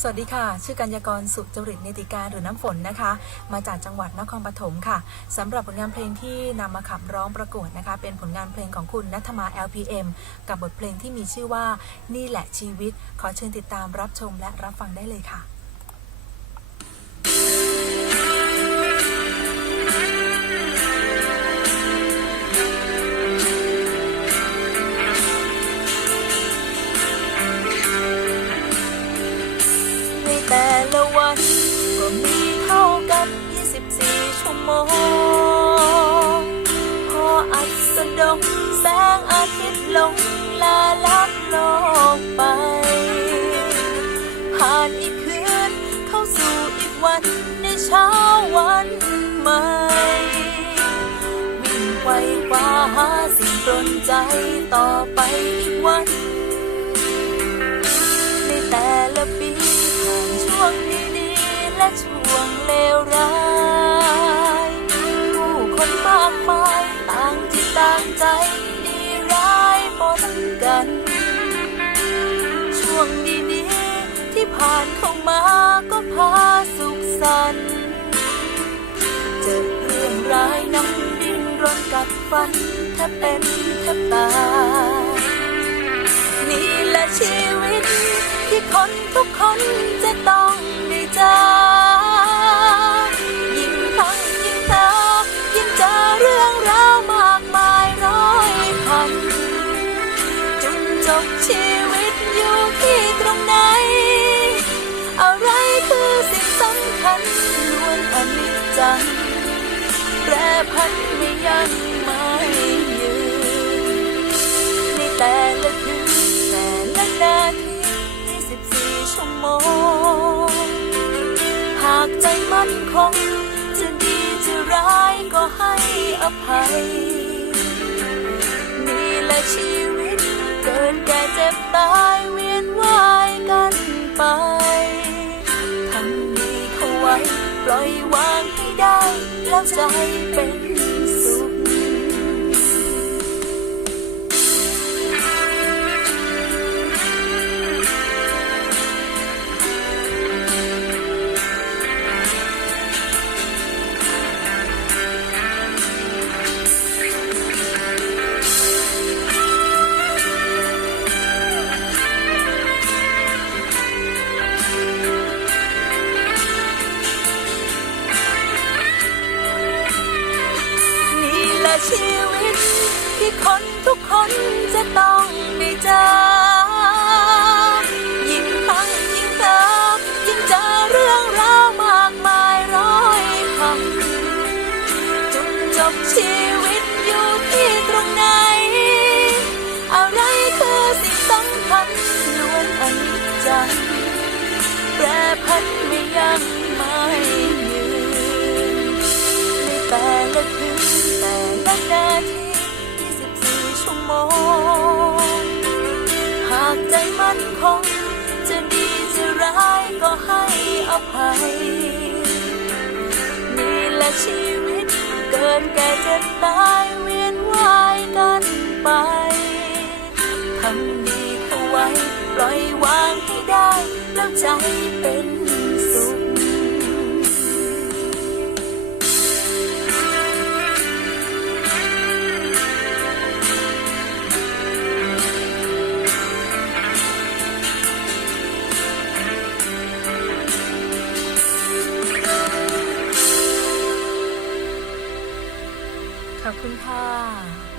สวัสดีค่ะ ชื่อกัญญากรสุจริตเนติการหรือน้ำฝนนะคะ มาจากจังหวัดนครปฐมค่ะสำหรับผลงานเพลงที่นำมาขับร้องประกวดนะคะ เป็นผลงานเพลงของคุณนัทมา LPM กับบทเพลงที่มีชื่อว่านี่แหละชีวิต ขอเชิญติดตามรับชมและรับฟังได้เลยค่ะ พออัสดงแสงอาทิตย์ลงลาลับโลกไป ผ่านอีกคืนเข้าสู่อีกวันในเช้าวันใหม่วิ่งไขว่คว้าหาสิ่งปรนใจต่อไปอีกวัน ในแต่ละปี ใจดีร้ายปนกัน ช่วงดีๆที่ผ่านเข้ามาก็พาสุขสันต์เจอเรื่องร้ายน้ำดิ้นรนกัดฟันแทบเป็นแทบตายนี่แหละชีวิตที่คนทุกคนจะต้องได้เจอ จุดจบชีวิตอยู่ที่ตรงไหน อะไรคือสิ่งสำคัญล้วนอนิจจังแปรพันไม่ยังไม่ยืนในแต่ละคืนแต่ละนาที24 ชั่วโมง หากใจมั่นคง จะดีจะร้ายก็ให้อภัย นี่แหละชีวิต กินแก่เจ็บตายเวียนว่ายกันไปทำดีเข้าไว้ ปล่อยวางให้ได้ แล้วใจเป็น ชีวิต ที่คนทุกคนจะต้องได้เจอยิ่งฟังยิ่งเจอยิ่งเจอเรื่องราวมากมายร้อยพันจุดจบชีวิตอยู่ที่ตรงไหน อะไรคือสิ่งสำคัญล้วนอนิจจังแปรพันไม่ยังไม่ยืนในแต่ละคืน แต่ละนาที 24 ชั่วโมง หากใจมั่นคง จะดีจะร้ายก็ให้อภัย นี่แหละชีวิตเกิดแก่จ็บตายเวียนว่ายกันไป ทำดีเข้าไว้ ปล่อยวางให้ได้ แล้วใจเป็น ขอบคุณค่ะ